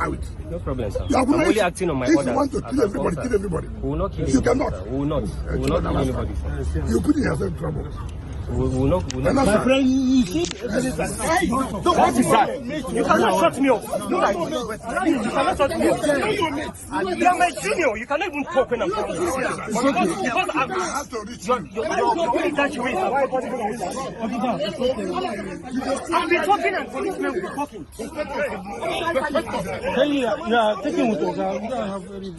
allow it. No problem, sir. I'm only acting on my orders. If you want to kill everybody, kill everybody. We will not kill you anybody. Cannot. Sir. We will not. We will not kill anybody, sir. You put yourself in trouble. We will not. My friend, you see, what is that? You cannot shut me up. You cannot shut me up. You are my junior. You cannot even talk when I'm talking. Because you're going that way. I've been talking and policemen will be talking. Yeah, taking with us. We don't have any.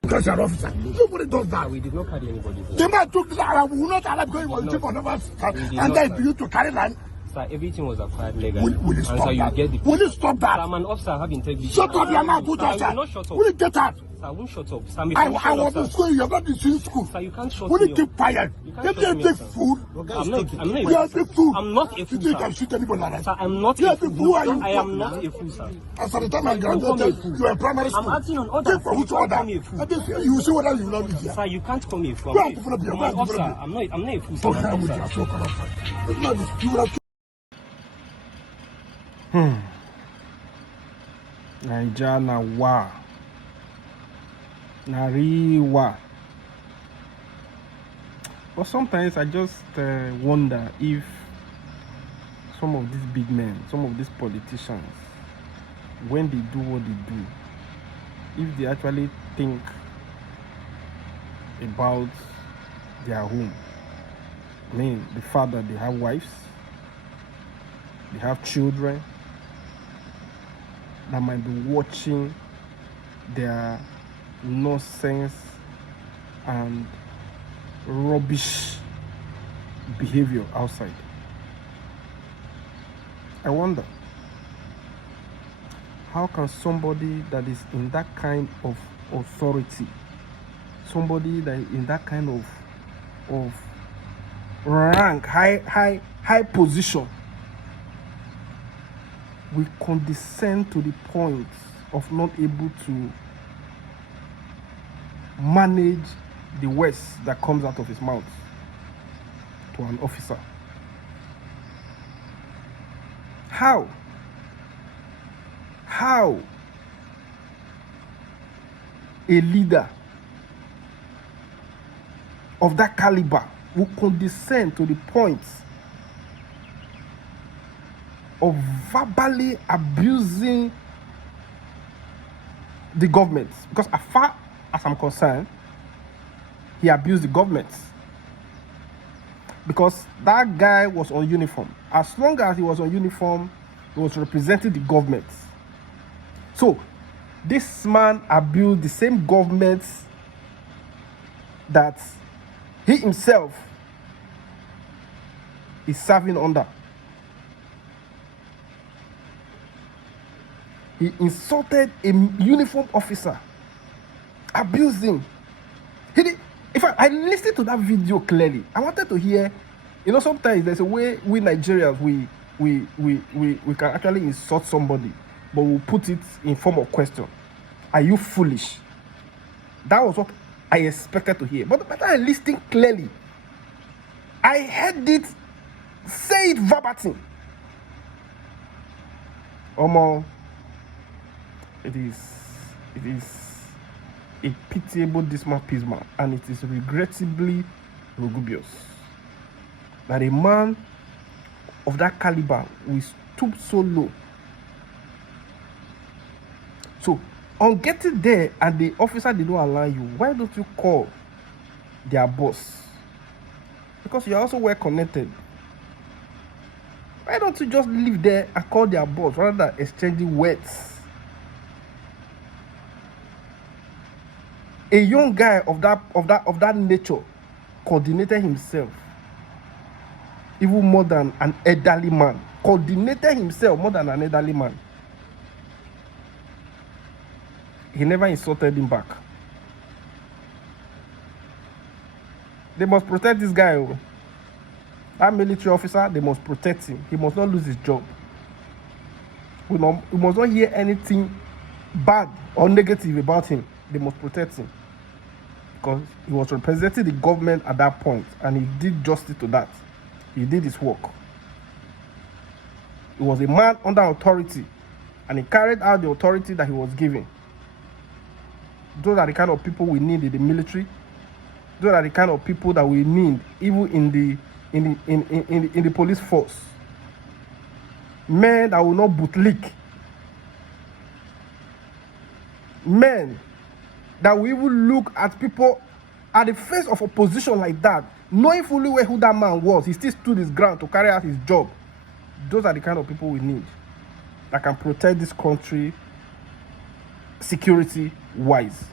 Because you're an officer. Nobody does that. We did not carry anybody. The man took that. We will not allow because he was cheap on us. And then you to carry land. Sir, everything was acquired legally. Will you stop so that? You get the will you stop that? Sir, I'm an officer. I have integrity. Shut up, your mouth. Put I will not shut up. Will you get out? Sir, I won't shut up. Sir, I was in school. You're not in school. Sir, you can't shut will me you keep quiet? You Let can't me shut me take up, food. I'm not a You are a big fool. I'm not a fool, You think you sir. can shoot anybody like that? Sir, I'm not you a are fool. Who are you? I am not a fool, sir. As at the time I graduated, you were in primary school. I'm acting on orders. Take for which order? You will see whether you will not be here. Sir, you can't call me a fool. Go I'm and open up your an mouth. officer. I'm not a fool, sir. Okay, I'm with you. I'm so corrupt. You will have Naija na wa. Nariwa. But sometimes I just wonder if some of these big men, some of these politicians, when they do what they do, if they actually think about their home. I mean, the fact that they have wives, they have children that might be watching their nonsense and rubbish behavior outside. I wonder, how can somebody that is in that kind of authority, somebody that is in that kind of rank, high position, we condescend to the point of not able to manage the words that comes out of his mouth to an officer? How a leader of that caliber will condescend to the point of verbally abusing the government? Because as far as I'm concerned, he abused the government, because that guy was on uniform. As long as he was on uniform, he was representing the government. So this man abused the same government that he himself is serving under. He insulted a uniformed officer, abused him. I listened to that video clearly. I wanted to hear, sometimes there's a way we Nigerians, we can actually insult somebody, but we'll put it in form of question. Are you foolish? That was what I expected to hear. But I listened clearly, I heard it, say it verbatim. Omo, it is a pitiable dismal pisma, and it is regrettably lugubrious that a man of that caliber will stoop so low. So on getting there and the officer did not allow you, why don't you call their boss? Because you're also well connected. Why don't you just live there and call their boss rather than exchanging words? A young guy of that nature coordinated himself even more than an elderly man. Coordinated himself more than an elderly man. He never insulted him back. They must protect this guy. Oh. That military officer, they must protect him. He must not lose his job. We must not hear anything bad or negative about him. They must protect him, because he was representing the government at that point, and he did justice to that. He did his work. He was a man under authority, and he carried out the authority that he was given. Those are the kind of people we need in the military. Those are the kind of people that we need even in the police force. Men that will not bootlick. Men that will even look at people at the face of opposition like that, knowing fully well who that man was. He still stood his ground to carry out his job. Those are the kind of people we need that can protect this country security-wise.